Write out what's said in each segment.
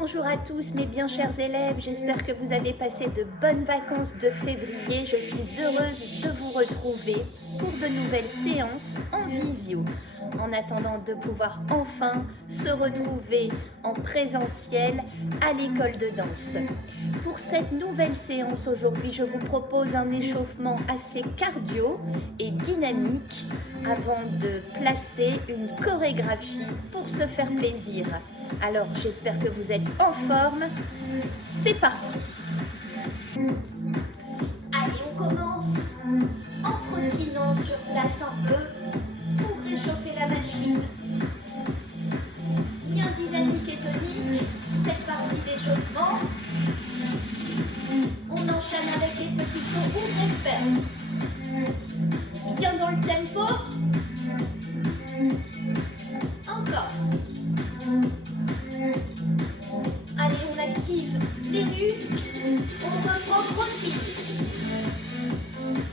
Bonjour à tous mes bien chers élèves, j'espère que vous avez passé de bonnes vacances de février. Je suis heureuse de vous retrouver pour de nouvelles séances en visio. En attendant de pouvoir enfin se retrouver en présentiel à l'école de danse. Pour cette nouvelle séance aujourd'hui, je vous propose un échauffement assez cardio et dynamique avant de placer une chorégraphie pour se faire plaisir. Alors, j'espère que vous êtes en forme. C'est parti. Allez, on commence en trottinant sur place un peu pour réchauffer la machine. Bien dynamique et tonique, cette partie d'échauffement. On enchaîne avec les petits sauts ouvrés fermes. Bien dans le tempo. Encore. Allez, on active les muscles, on reprend trottine.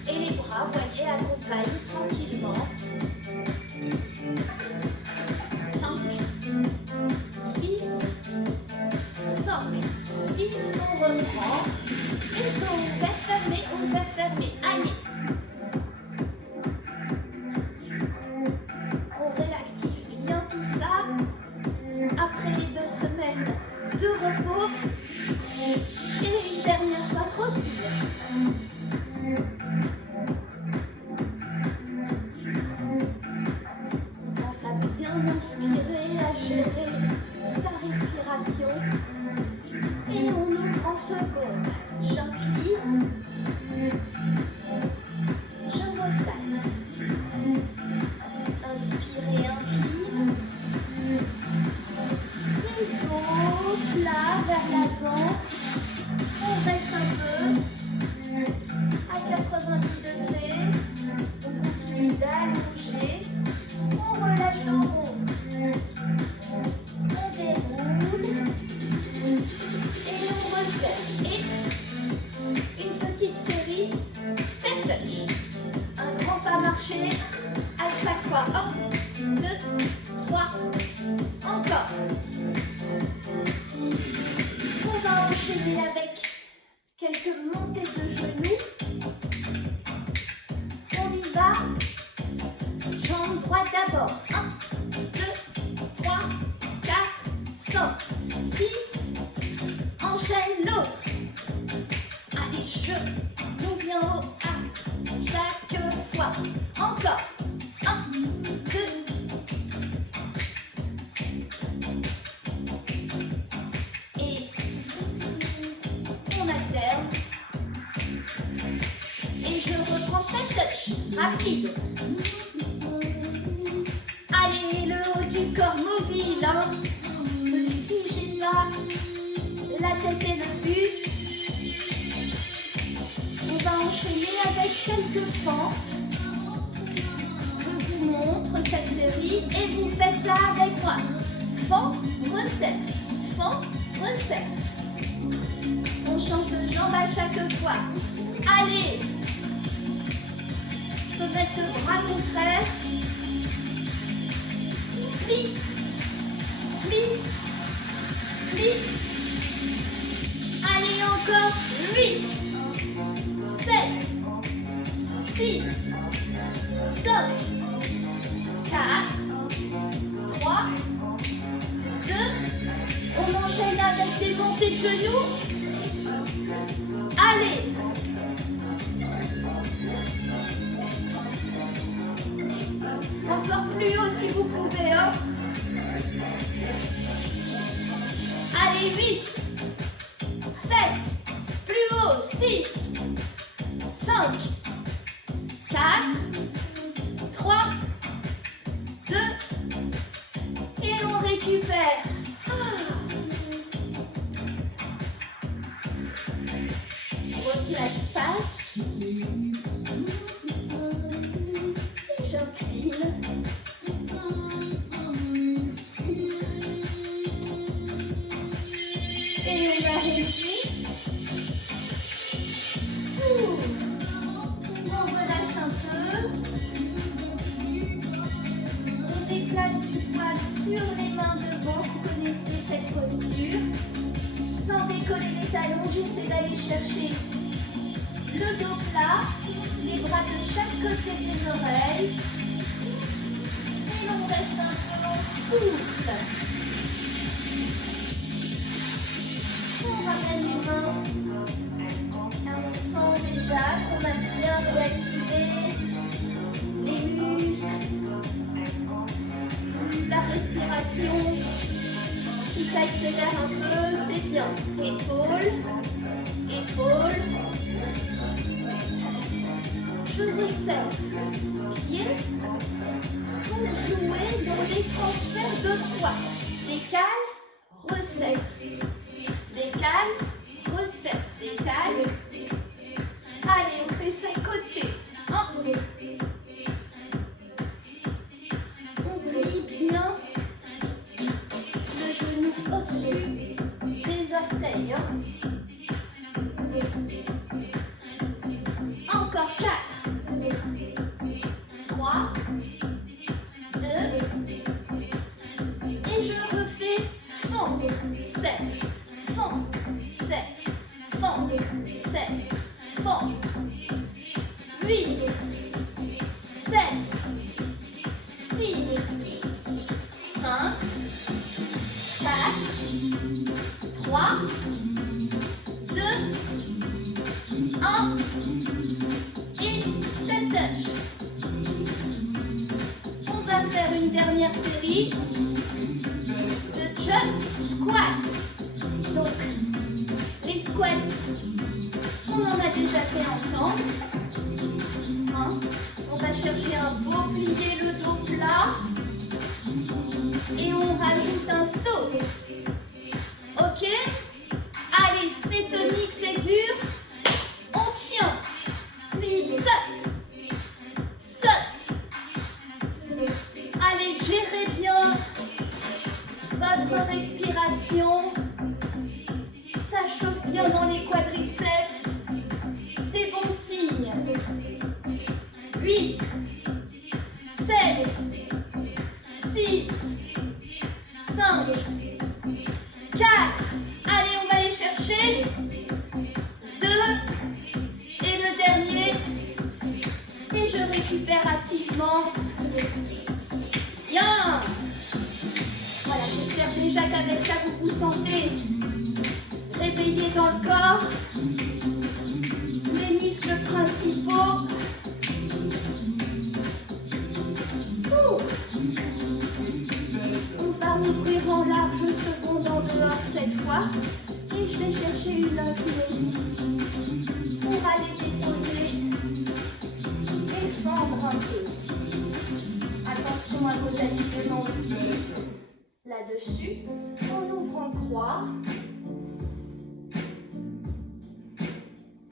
Et les bras, voyez, accompagnent tranquillement. 5, 6, 5, 6, on reprend. Et sont ouvert, fermé. Allez. On réactive bien tout ça. Après les 2 semaines de repos et une dernière fois trottine. On pense à bien inspirer, à gérer sa respiration et on ouvre en seconde. J'incline, je replace. Inspirez, incline. Et dos plat vers l'avant. On reste un peu à 90 degrés. On continue d'allonger. On relâche le rond. On déroule. Et on resserre. Et une petite série step touch. Un grand pas marché à chaque fois. 1, 2, 3. Encore. On va enchaîner avec quelques montées de genoux. On y va. Jambe droite d'abord. 1, 2, 3, 4, 5, 6. Enchaîne l'autre. Allez, genoux bien haut à chaque fois. Encore. 1, 2. Et on alterne. Et je reprends step touch. Rapide. Allez, le haut du corps mobile. Hein. Ne figez pas la tête et le buste. On va enchaîner avec quelques fentes. Je vous montre cette série et vous faites ça avec moi. Fente, recette. Fente, recette. On change de jambe à chaque fois. Allez. Je peux mettre le bras contraire. Plie. Plie. Plie. Allez, encore. 8, 7, 6, 5, 4, 3, 2. On enchaîne avec des montées de genoux. Allez. Encore plus haut si vous pouvez. Hein. Allez, 8, 7, plus haut, 6, 5, 4, 3, 2, et on récupère. Replace face. Et j'incline. Et on arrondit. On relâche un peu. On déplace du poids sur les mains devant. Vous connaissez cette posture. Sans décoller les talons, j'essaie d'aller chercher le dos plat, les bras de chaque côté des oreilles. Et on reste un peu en souffle. On ramène les mains. On sent déjà qu'on a bien réactivé les muscles, la respiration qui s'accélère un peu, c'est bien. Épaules, épaules. Je resserre pieds pour jouer dans les transferts de poids. Décale, resserre. Décale, resserre. Décale. Allez, on fait 5 côtés. On plie bien le genou au-dessus des orteils. Encore 4. 3, 2, et je refais fond, serre, fond, serre, fond, serre, fond. 8, 7, 6, 5, 4, 3, 2, 1 et step touch. On va faire une dernière série de jump squat. Donc, les squats, on en a déjà fait ensemble. On va chercher un beau plié, le dos plat. Et on rajoute un saut. Ok? Allez, c'est tonique, c'est dur. On tient. Puis saute. Saute. Allez, gérez bien votre respiration. Ça chauffe bien dans les quadriceps. C'est bon signe. 8, 7, 6, 5, 4. Allez, on va aller chercher 2 et le dernier. Et je récupère activement. Bien. Voilà, j'espère déjà qu'avec ça, vous vous sentez réveillé dans le corps. Les muscles principaux. On va ouvrir en large seconde en dehors cette fois. Et je vais chercher une inclinaison pour aller déposer et fendre un peu. Attention à vos alignements aussi. Là-dessus, on ouvre en croix.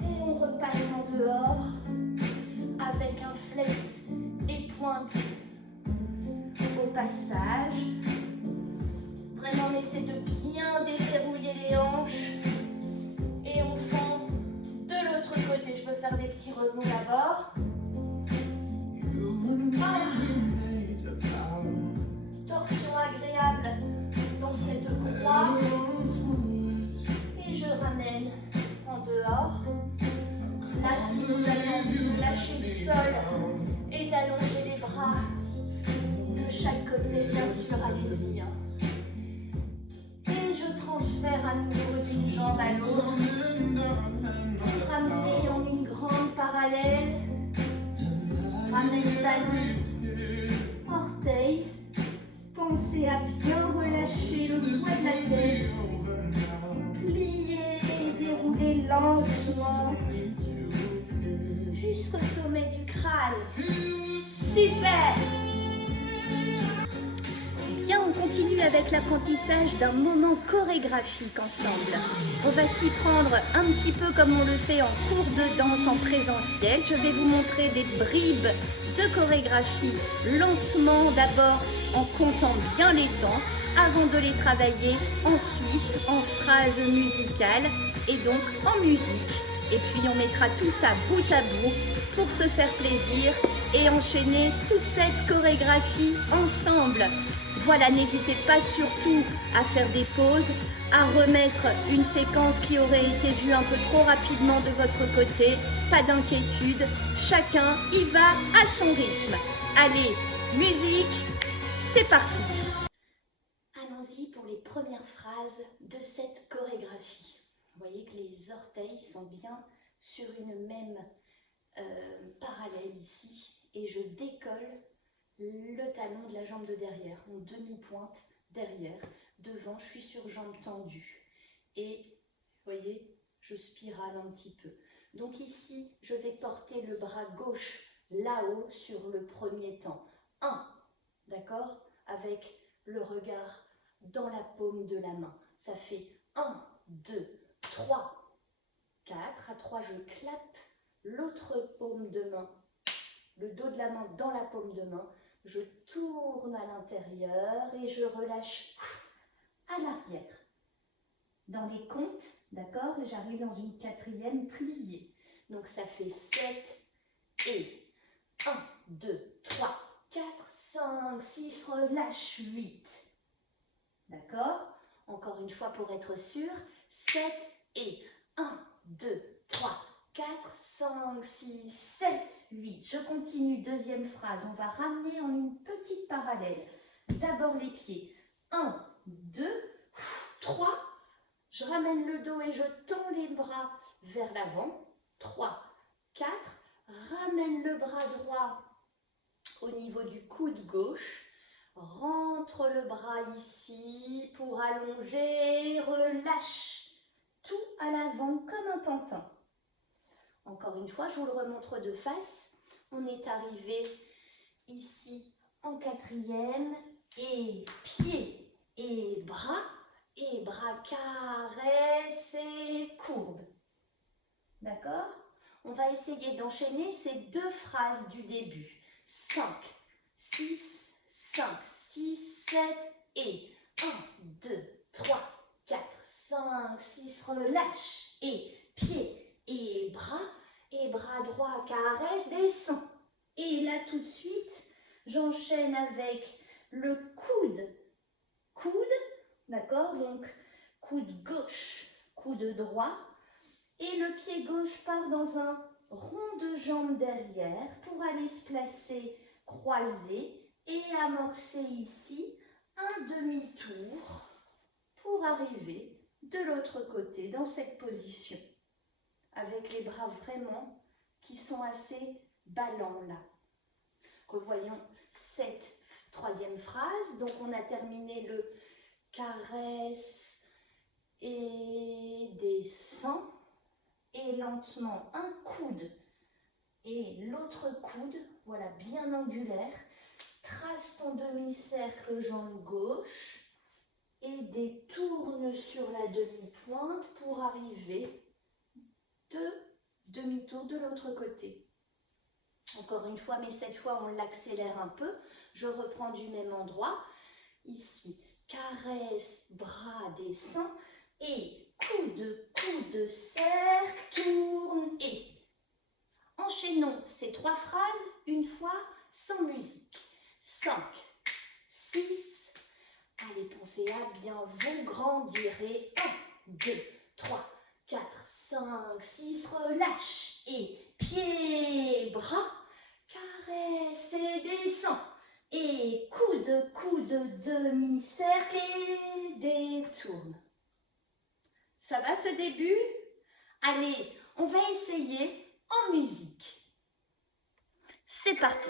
Et on repasse en dehors avec un flex et pointe au passage. Vraiment, on essaie de bien déverrouiller les hanches. Et on fend de l'autre côté. Je peux faire des petits rebonds d'abord. Voilà. Torsion agréable dans cette croix. Et je ramène en dehors. Là, si vous avez envie de lâcher le sol et d'allonger les bras de chaque côté, bien sûr, allez-y. Et je transfère à nouveau d'une jambe à l'autre. Ramenez en une grande parallèle. Ramène talon, orteil. Pensez à bien relâcher le poids de la tête. Pliez et déroulez lentement jusqu'au sommet du crâne. Super! Bien, on continue avec l'apprentissage d'un moment chorégraphique ensemble. On va s'y prendre un petit peu comme on le fait en cours de danse en présentiel. Je vais vous montrer des bribes de chorégraphie lentement, d'abord en comptant bien les temps, avant de les travailler ensuite en phrases musicales et donc en musique. Et puis on mettra tout ça bout à bout pour se faire plaisir et enchaîner toute cette chorégraphie ensemble. Voilà, n'hésitez pas surtout à faire des pauses, à remettre une séquence qui aurait été vue un peu trop rapidement de votre côté. Pas d'inquiétude, chacun y va à son rythme. Allez, musique, c'est parti. Allons-y pour les premières phrases de cette chorégraphie. Vous voyez que les orteils sont bien sur une même parallèle ici et je décolle le talon de la jambe de derrière, mon demi-pointe derrière, devant, je suis sur jambe tendue et vous voyez, je spirale un petit peu. Donc ici, je vais porter le bras gauche là-haut sur le premier temps. 1, d'accord? Avec le regard dans la paume de la main. Ça fait 1, 2, 3, 4. À 3, je clappe l'autre paume de main, le dos de la main dans la paume de main. Je tourne à l'intérieur et je relâche à l'arrière. Dans les comptes, d'accord, et j'arrive dans une quatrième pliée. Donc ça fait 7 et 1, 2, 3, 4, 5, 6, relâche 8. D'accord? Encore une fois pour être sûr, 7 et 1, 2, 3, 4, 5, 6, 7, 8. Je continue, deuxième phrase. On va ramener en une petite parallèle. D'abord les pieds. 1, 2, 3. Je ramène le dos et je tends les bras vers l'avant. 3, 4. Ramène le bras droit au niveau du coude gauche. Rentre le bras ici pour allonger. Relâche. Tout à l'avant comme un pantin. Encore une fois, je vous le remontre de face. On est arrivé ici en quatrième. Et pieds et bras caresse et courbe. D'accord? On va essayer d'enchaîner ces deux phrases du début. 5, 6, 5, 6, 7 et 1, 2, 3, 4, 5, 6, relâche et pieds et bras droit caresse, descend. Et là tout de suite, j'enchaîne avec le coude, d'accord, donc coude gauche, coude droit, et le pied gauche part dans un rond de jambe derrière pour aller se placer croisé et amorcer ici un demi-tour pour arriver de l'autre côté dans cette position, avec les bras vraiment qui sont assez ballants là. Revoyons cette troisième phrase. Donc on a terminé le caresse et descend et lentement un coude et l'autre coude, voilà, bien angulaire. Trace ton demi-cercle jambe gauche et détourne sur la demi-pointe pour arriver de demi-tour de l'autre côté. Encore une fois, mais cette fois on l'accélère un peu. Je reprends du même endroit. Ici, caresse, bras, descend et coude, cercle, tourne et. Enchaînons ces trois phrases une fois sans musique. 5, 6, allez, pensez à bien vous grandir et 1, 2, 3, 4, 5, 6, relâche et pieds, bras, caresse et descend. Et coude, demi-cercle et détourne. Ça va ce début? Allez, on va essayer en musique. C'est parti.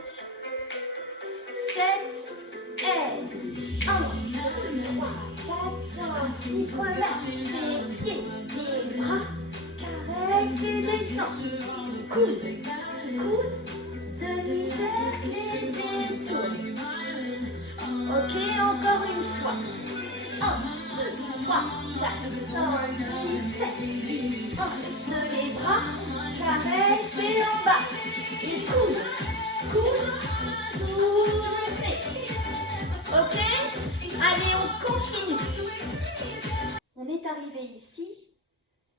7 et 1, 2, 3, 4, 5, 6, relâche et pieds et bras, caresse et descend. Coude, demi-cercle et détourne. Ok, encore une fois. 1, 2, 3, 4, 5, 6, 7, 8. Enlace les bras, caresse et en bas. Et coude, tournez. Ok? Allez, on continue. On est arrivé ici,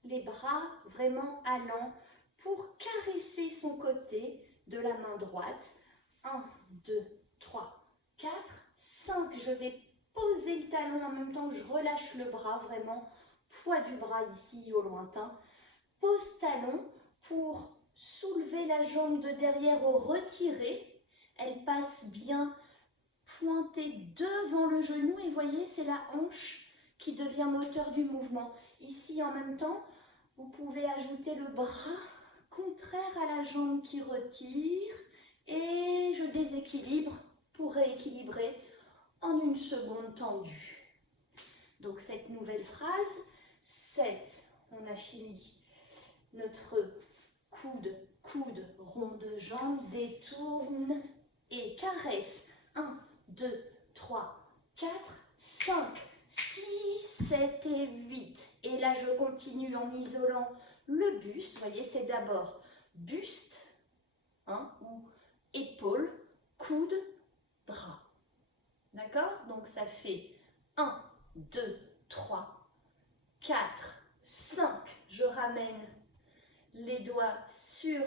les bras vraiment allant pour caresser son côté de la main droite. 1, 2, 3, 4, 5, je vais poser le talon en même temps, je relâche le bras, vraiment, poids du bras ici au lointain. Pose talon pour soulever la jambe de derrière au retiré. Elle passe bien pointée devant le genou et voyez, c'est la hanche qui devient moteur du mouvement. Ici, en même temps, vous pouvez ajouter le bras contraire à la jambe qui retire et je déséquilibre pour rééquilibrer en une seconde tendue. Donc cette nouvelle phrase, 7, on a fini notre coude, rond de jambe, détourne et caresse. 1, 2, 3, 4, 5, 6, 7 et 8. Et là, je continue en isolant le buste. Vous voyez, c'est d'abord buste, ou épaule, coude, bras. D'accord? Donc, ça fait 1, 2, 3, 4, 5. Je ramène les doigts sur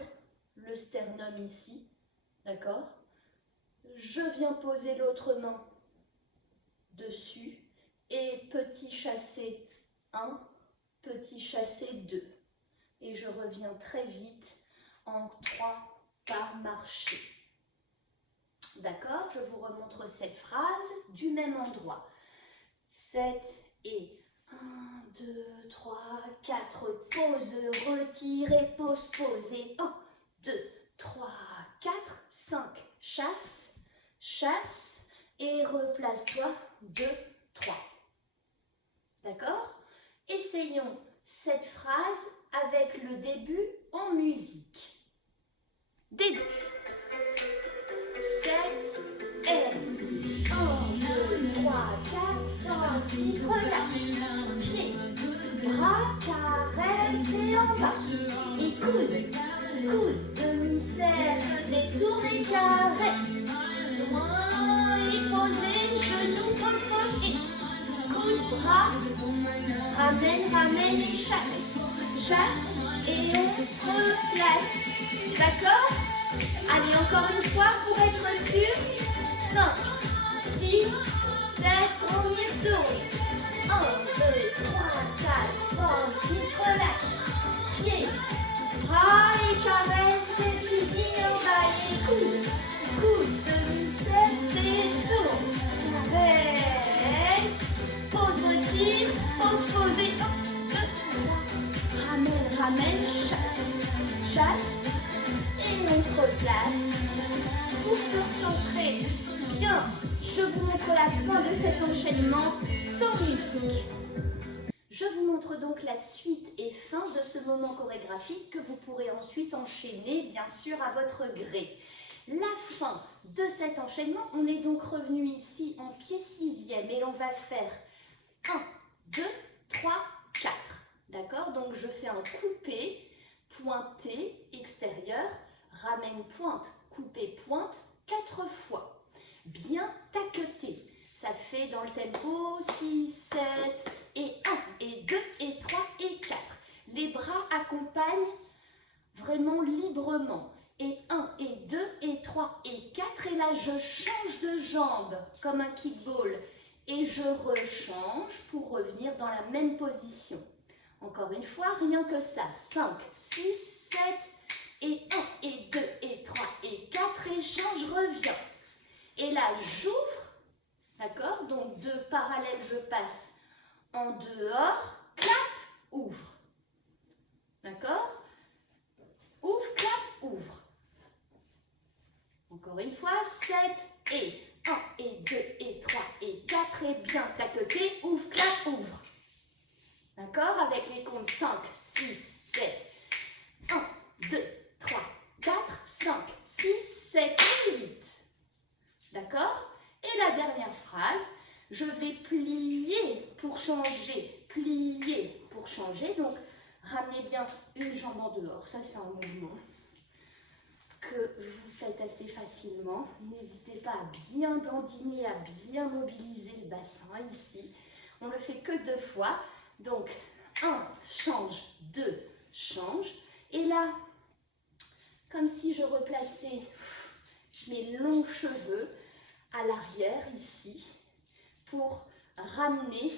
le sternum ici. D'accord? Je viens poser l'autre main dessus et petit chassé 1, petit chassé 2. Et je reviens très vite en 3 pas marchés. D'accord? Je vous remontre cette phrase du même endroit. 7 et 1, 2, 3, 4, pause, retire et pause, et 1, 2, 3, 4, 5, chasse, chasse et replace-toi, 2, 3. D'accord? Essayons cette phrase avec le début en musique. Début. 7 et 1, 2, 3, 4, 5, 6, relâche. Pied, bras, caresse et en bas. Et coude, demi-cercle, détourne et caresse. Loin et posé, genou, pose et coude, bras. Ramène et chasse. Chasse et on se replace. D'accord? Allez, encore une fois pour être sûr. 5, 6, 7, on y retourne. 1, 2, 3, 4, 5, 6, relâche. Pied, bras et caresse et fini en bas et coude, demi-cercle et tourne. Caresse, pose, retire, pose et 1, 2, 3. Ramène, chasse. Et on se replace pour se recentrer. Bien, je vous montre la fin de cet enchaînement sans musique. Je vous montre donc la suite et fin de ce moment chorégraphique que vous pourrez ensuite enchaîner, bien sûr, à votre gré. La fin de cet enchaînement, on est donc revenu ici en pied sixième et l'on va faire 1, 2, 3, 4. D'accord? Donc je fais un coupé, pointé, extérieur, ramène, pointe, coupé, pointe, 4 fois. Bien taqueté. Ça fait dans le tempo 6, 7 et 1 et 2 et 3 et 4. Les bras accompagnent vraiment librement. Et 1 et 2 et 3 et 4. Et là, je change de jambe comme un kickball. Et je rechange pour revenir dans la même position. Encore une fois, rien que ça. 5, 6, 7 et 1 et 2 et 3 et 4. Et change, reviens. Et là, j'ouvre. D'accord? Donc, de parallèle, je passe en dehors. Clap, ouvre. D'accord? Ouvre, clap, ouvre. Encore une fois, 7 et 1 et 2 et 3 et 4 et bien taqueté, ouvre, clap, ouvre. D'accord? Avec les comptes 5, 6, 7, 1, 2, 3, 4, 5, 6, 7 et 8. D'accord? Et la dernière phrase, je vais plier pour changer, plier pour changer. Donc, ramenez bien une jambe en dehors. Ça, c'est un mouvement que vous faites assez facilement. N'hésitez pas à bien dandiner, à bien mobiliser le bassin ici. On ne le fait que 2 fois. Donc, 1, change, 2, change. Et là, comme si je replaçais mes longs cheveux, à l'arrière ici pour ramener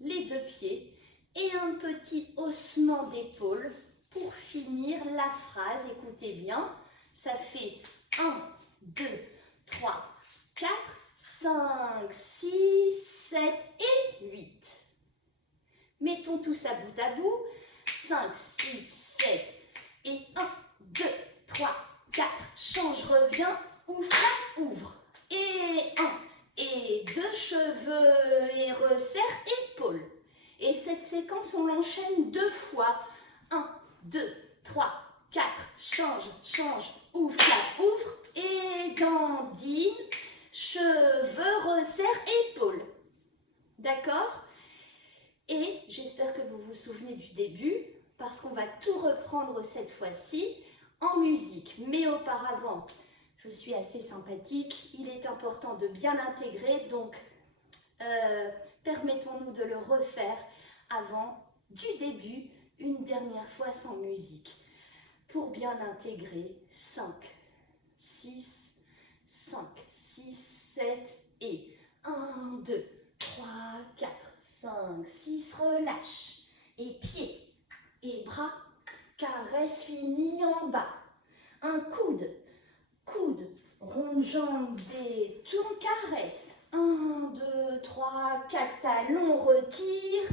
les deux pieds et un petit haussement d'épaule pour finir la phrase. Écoutez bien, ça fait 1, 2, 3, 4, 5, 6, 7 et 8. Mettons tout ça bout à bout. 5, 6, 7 et 1, 2, 3, 4. Change, reviens, ouvre, ouvre. Et 1 et 2, cheveux et resserre, épaule. Et cette séquence, on l'enchaîne 2 fois. 1, 2, 3, 4. Change, change, ouvre, ouvre. Et dandine, cheveux, resserre, épaule. D'accord? Et j'espère que vous vous souvenez du début, parce qu'on va tout reprendre cette fois-ci en musique. Mais auparavant, je suis assez sympathique, il est important de bien l'intégrer, donc permettons-nous de le refaire avant du début, une dernière fois sans musique. Pour bien l'intégrer, 5, 6, 5, 6, 7 et 1, 2, 3, 4, 5, 6, relâche. Et pieds et bras, caresse finie en bas. Un coude, coude, ronde jambe, détourne, caresse. 1, 2, 3, 4, talons, retire.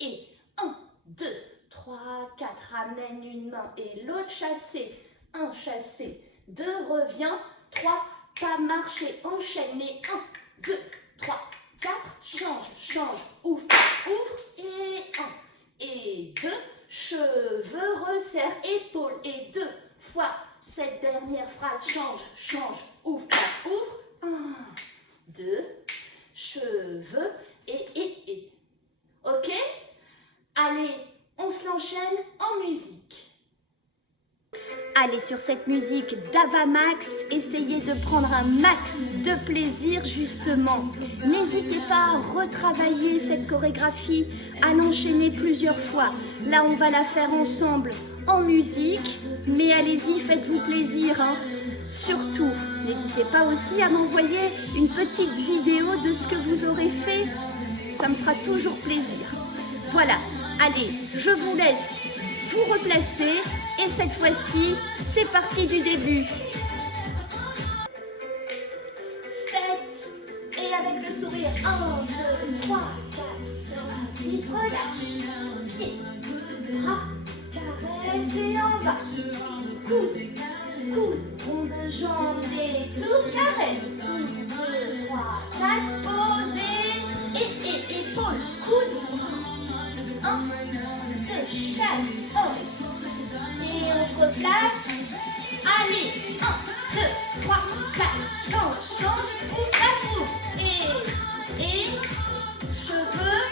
Et 1, 2, 3, 4, ramène une main et l'autre, chassé. 1, chassé, 2, reviens. 3, pas marcher, enchaîner. 1, 2, 3, 4, change, change, ouvre, ouvre. Et 1 et 2, cheveux, resserre, épaule. Et 2 fois cette dernière phrase, change, change, ouvre, ouvre. 1, 2, cheveux et. Ok? Allez, on se l'enchaîne en musique. Allez, sur cette musique d'Avamax, essayez de prendre un max de plaisir justement. N'hésitez pas à retravailler cette chorégraphie, à l'enchaîner plusieurs fois. Là, on va la faire ensemble en musique, mais allez-y, faites-vous plaisir, hein. Surtout, n'hésitez pas aussi à m'envoyer une petite vidéo de ce que vous aurez fait. Ça me fera toujours plaisir. Voilà, allez, je vous laisse vous replacer. Et cette fois-ci, c'est parti du début. 7. Et avec le sourire. 1, 2, 3, 4, 5, 6. Relâche. Pieds, bras, caresse et en bas. Coude, coude, rond de jambe, détour, caresse. 1, 2, 3, 4. Posez. Et épaule, coude, bras. 1, 2, chasse. 1. Et on se replace. Allez, 1, 2, 3, 4, change, change, ouvre, ouvre. Et cheveux,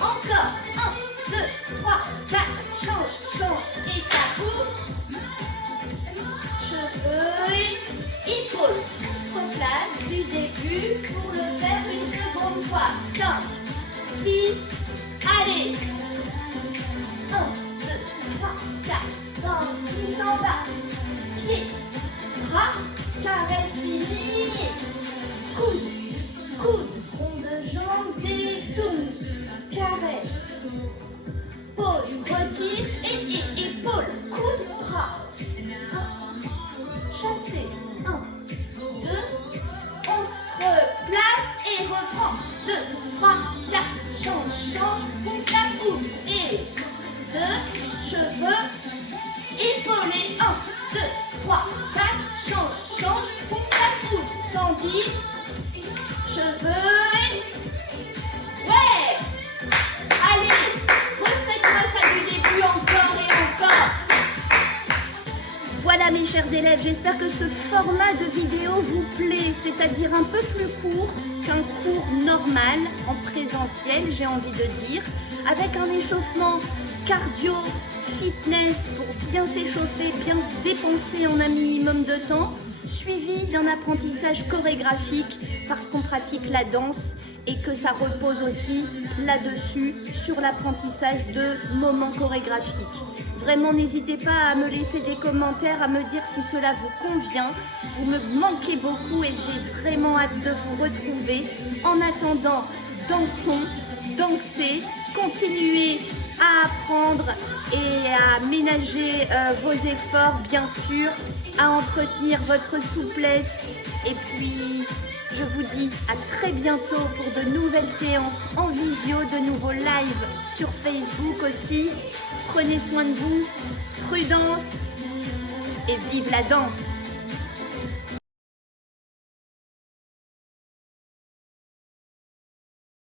encore. 1, 2, 3, 4, change, change, et ouvre. Cheveux et épaules. On se replace du début pour le faire une seconde fois. 5, 6, allez. 1, 2, 3, 4, 5, 6 en bas. Pieds, bras, caresse finie. Coude, coude, rond de jambe, détourne, caresse. Pose, retire et épaule, coude, bras. Chassé. 1, 2. On se replace et reprend. 2, 3, 4. Change, change, ouvre. Et 2, cheveux, épaulés. 1, 2, 3, 4. Change, change, ouvre. Tandis, cheveux et... Ouais! Allez, refaites-moi ça du début encore et encore. Voilà mes chers élèves, j'espère que ce format de vidéo vous plaît, c'est-à-dire un peu plus court qu'un cours normal en présentiel, j'ai envie de dire, avec un échauffement cardio, fitness pour bien s'échauffer, bien se dépenser en un minimum de temps, suivi d'un apprentissage chorégraphique parce qu'on pratique la danse et que ça repose aussi là-dessus, sur l'apprentissage de moments chorégraphiques. Vraiment, n'hésitez pas à me laisser des commentaires, à me dire si cela vous convient. Vous me manquez beaucoup et j'ai vraiment hâte de vous retrouver. En attendant, dansons, dansez, continuez à apprendre et à ménager vos efforts, bien sûr, à entretenir votre souplesse. Et puis, je vous dis à très bientôt pour de nouvelles séances en visio, de nouveaux lives sur Facebook aussi. Prenez soin de vous, prudence et vive la danse!